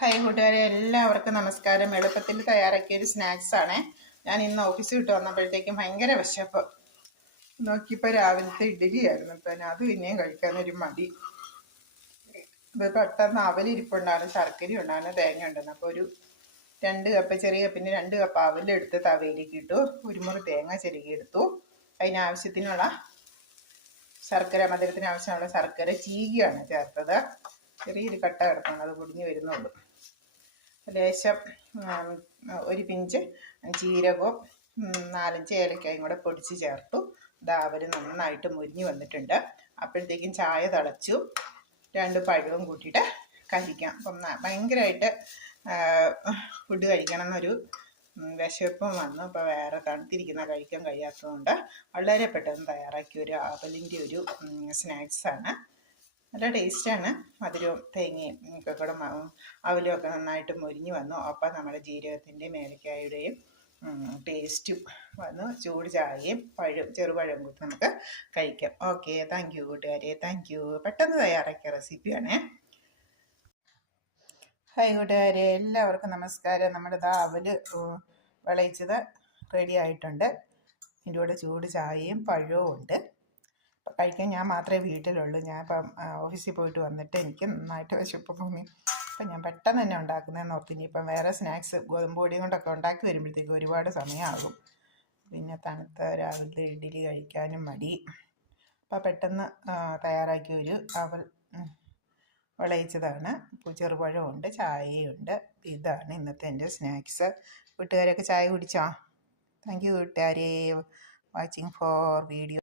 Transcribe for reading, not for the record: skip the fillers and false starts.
Hi കൂട്ടുകാരെ, എല്ലാവർക്കും നമസ്കാരം. എളുപ്പത്തിൽ തയ്യാറാക്കിയ ഒരു സ്നാക്സ് ആണേ. ഞാൻ ഇന്ന് ഓഫീസിൽ വിട്ട് വന്നപ്പോഴത്തേക്കും ഭയങ്കര വിശപ്പ് നോക്കിയപ്പോൾ രാവിലത്തെ ഇഡ്ഡലി ആയിരുന്നു. ഇപ്പം അത് പിന്നെയും കഴിക്കാനൊരു മടി. ഇത് പെട്ടെന്ന് അവലിരിപ്പുണ്ടാണ്, ശർക്കര ഉണ്ടാണ്, തേങ്ങ ഉണ്ടെന്ന്. അപ്പോൾ ഒരു 2 കപ്പ്, ചെറിയ കപ്പിന് 2 കപ്പ് അവലെടുത്ത് തവയിലേക്ക് ഇട്ടു. ഒരു മുറി തേങ്ങ ചെരുകി എടുത്തു. അതിനാവശ്യത്തിനുള്ള ശർക്കര, മധുരത്തിന് ആവശ്യമുള്ള ശർക്കര ചീകിയാണ് ചേർത്തത്. ചെറിയൊരു കട്ട കിടക്കണം, അത് പൊടിഞ്ഞ് വരുന്നുള്ളൂ. ലേശം ഒരു പിഞ്ച് ജീരകവും 4-5 ഏലക്കായും കൂടെ പൊടിച്ച് ചേർത്തു. അവർ നന്നായിട്ട് മുരിഞ്ഞ് വന്നിട്ടുണ്ട്. അപ്പോഴത്തേക്കും ചായ തിളച്ചു. 2 പഴവും കൂട്ടിയിട്ട് കഴിക്കാം. അപ്പം ഭയങ്കരമായിട്ട് ഫുഡ് കഴിക്കണം എന്നൊരു വിശപ്പും വന്നു. അപ്പോൾ വേറെ തണുത്തിരിക്കുന്ന കഴിക്കാൻ കഴിയാത്തതുകൊണ്ട് വളരെ പെട്ടെന്ന് തയ്യാറാക്കിയ ഒരു അവലിൻ്റെ ഒരു സ്നാക്സാണ്. നല്ല ടേസ്റ്റാണ്. മധുരവും തേങ്ങയും ഒക്കെ കൂടെ അവലും ഒക്കെ നന്നായിട്ട് മൊരിഞ്ഞ് വന്നു. അപ്പം നമ്മുടെ ജീരകത്തിൻ്റെയും ഏലക്കായുടെയും ടേസ്റ്റും വന്നു. ചൂട് ചായയും ചെറുപഴവും കൂട്ടി നമുക്ക് കഴിക്കാം. ഓക്കെ, താങ്ക് യു കൂട്ടുകാരെ, താങ്ക് യു. പെട്ടെന്ന് തയ്യാറാക്കിയ റെസിപ്പിയാണേ. ഹായ് കൂട്ടുകാരെ, എല്ലാവർക്കും നമസ്കാരം. നമ്മുടെ അവല് വിളയിച്ചത് റെഡി ആയിട്ടുണ്ട്. ഇതിൻ്റെ കൂടെ ചൂട് ചായയും പഴവും ഉണ്ട്. കഴിക്കാൻ ഞാൻ മാത്രമേ വീട്ടിലുള്ളൂ. ഞാൻ ഇപ്പം ഓഫീസിൽ പോയിട്ട് വന്നിട്ട് എനിക്ക് നന്നായിട്ട് വിശപ്പ് തോന്നി. അപ്പം ഞാൻ പെട്ടെന്ന് തന്നെ ഉണ്ടാക്കുന്നതെന്ന് ഓർത്ത്. ഇനിയിപ്പം വേറെ സ്നാക്സ് ഗോതമ്പ് പൊടിയും കൊണ്ടൊക്കെ ഉണ്ടാക്കി വരുമ്പോഴത്തേക്ക് ഒരുപാട് സമയമാകും. പിന്നെ തണുത്ത രാവിലത്തെ ഇഡ്ഡലി കഴിക്കാനും മടി. അപ്പം പെട്ടെന്ന് തയ്യാറാക്കിയ ഒരു അവൽ വിളയിച്ചതാണ്. ചെറുപഴമുണ്ട്, ചായയുണ്ട്. ഇതാണ് ഇന്നത്തെ എൻ്റെ സ്നാക്സ്. കൂട്ടുകാരൊക്കെ ചായ കുടിച്ചോ? താങ്ക് യു കൂട്ടുകാരെ, വാച്ചിങ് ഫോർ വീഡിയോ.